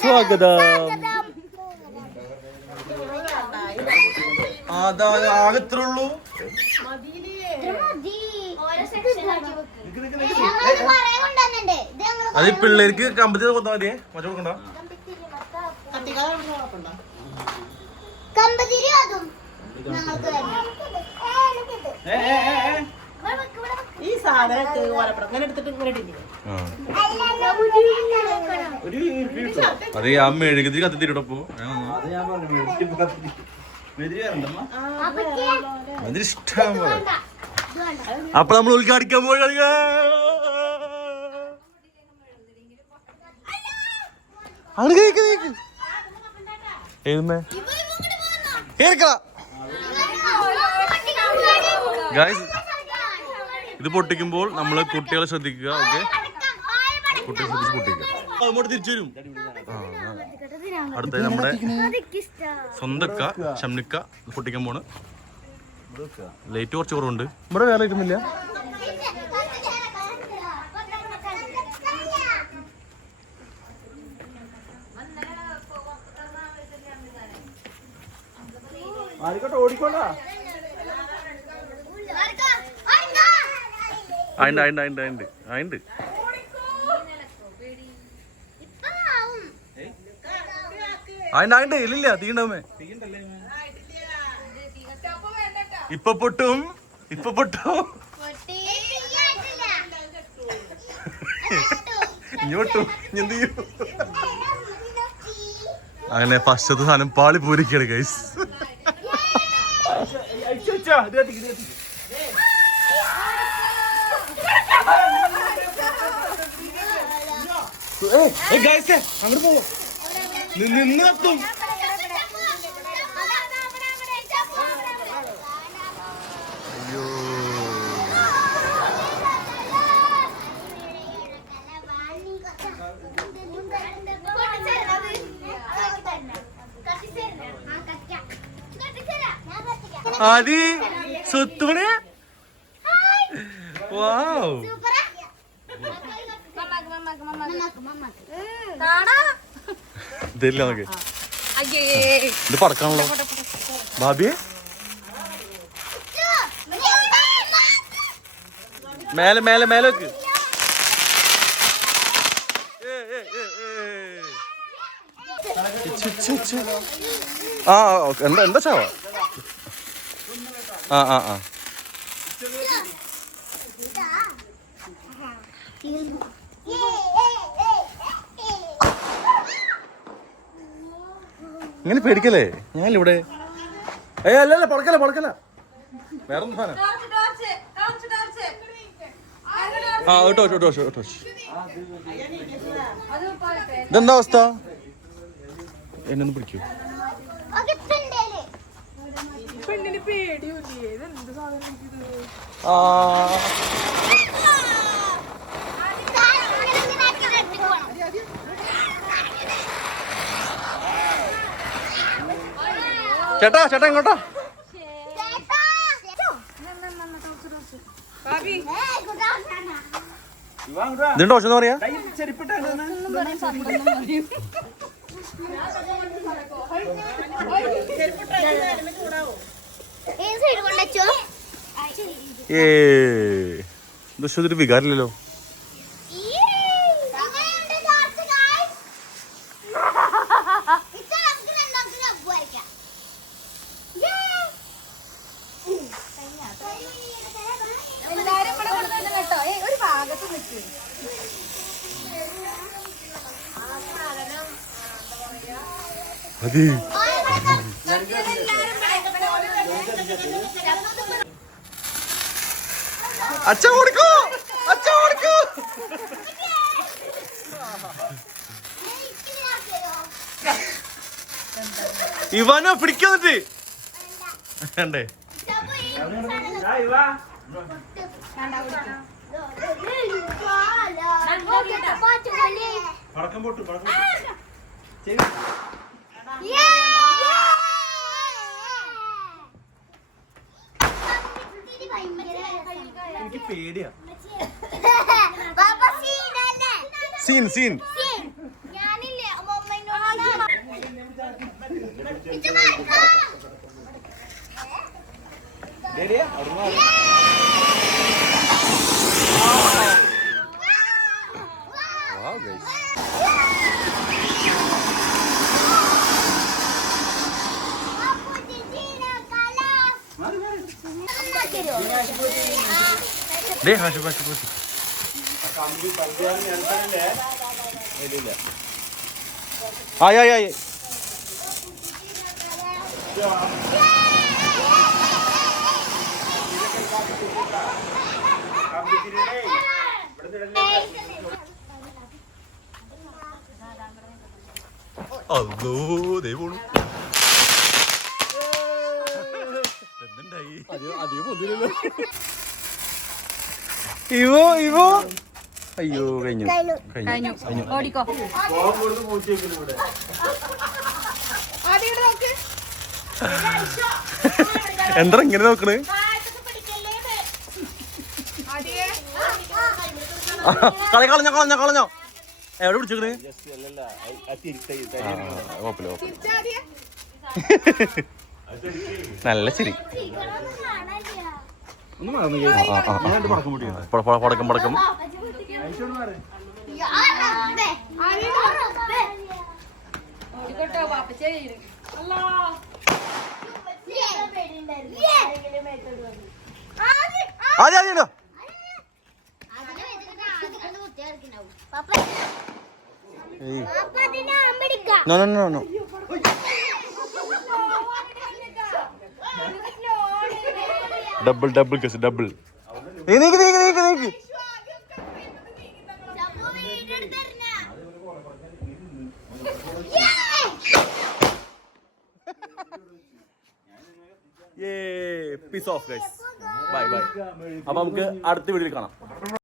സ്വാഗതം. ആകത്തുള്ളൂ. അത് പിള്ളേർക്ക് കമ്പത്തി കൊത്താ മതിയേ, മറ്റു കൊടുക്കണ്ട. ഈ സാധനത്ത് ഇങ്ങനെ എടുത്തിട്ട് ഇങ്ങനെ അത് ആ മെഴുകുതിരി കത്തിത്തിരിടപ്പോ ഇഷ്ടം പോലെ. അപ്പൊ നമ്മൾ ഉദ്ഘാടിക്കാൻ പോയത് ഇത് പൊട്ടിക്കുമ്പോൾ നമ്മള് കുട്ടികളെ ശ്രദ്ധിക്കുക. ഓക്കെ, കുട്ടികളെ ശ്രദ്ധിച്ച് പൊട്ടിക്കുക. അങ്ങോട്ട് തിരിച്ചു വരും. അടുത്ത നമ്മുടെ സ്വന്തക്ക ഷംനിക്ക പൊട്ടിക്കാൻ പോണ്. ലൈറ്റ് കുറച്ച് കുറവുണ്ട്. ഇവിടെ വേറെ ഇരുന്നില്ല. ഓടിക്കോളാ അയിണ്ട് ഇല്ലില്ല, തീണ്ടമേ. ഇപ്പൊ പൊട്ടും. ഇങ്ങോട്ടും എന്ത് ചെയ്യും? അങ്ങനെ ഫസ്റ്റത്തെ സാധനം പാളി പൂരിക്കാണ് ഗൈസ്. അങ്ങോട്ട് പോവും. നിന്നെത്തും. ആദി സ്വത്തുമണി. വാവ്, ഇതില്ല നമുക്ക്. ഇത് പടക്കാണല്ലോ ഭാബി. മേലെ മേലെ മേലെ വെക്ക്. ആ എന്താ ചാവ. ആ ഇങ്ങനെ പേടിക്കല്ലേ? ഞാനിവിടെ അല്ലല്ല പടക്കല വേറെ സാധനം. ഇതെന്താ അവസ്ഥ? എന്നൊന്ന് പിടിക്കൂ. ചേട്ടാ ഇങ്ങോട്ടാ. ഇതുണ്ടോ എന്ന് പറയാ? ദുഷ്ടൊരു വികാരില്ലല്ലോ. അതെ അച്ഛ കൊടുക്കൂ. ഇവാനോ പിടിക്കുന്നിട്ട് വേണ്ടേ? പടക്കം പൊട്ടു. എനിക്ക് പേടിയാ. സീൻ സീൻ ഞാനില്ലേ ഡേ ഹാഷി പാഷി പോയി ആയി ആയി ആയി അല്ലോ ദേ പോണു എന്തുണ്ടായി ഇവോ ഇവോ അയ്യോ കഴിഞ്ഞു കഴിഞ്ഞു ഓടിക്കോ എന്താ ഇങ്ങനെ നോക്കണേ കളി കളഞ്ഞോ കളഞ്ഞോ കളഞ്ഞോ എവിടെ പിടിച്ചേ നല്ല ശരി പടക്കം പടക്കം ഓടിക്കോട്ടോ പാപ്പച്ചേ അതെ അതെയോ No, no, no, no. Double, double, guys, double. Nik. Yay, peace off, guys. Bye, bye. Now, we will see you in the next video.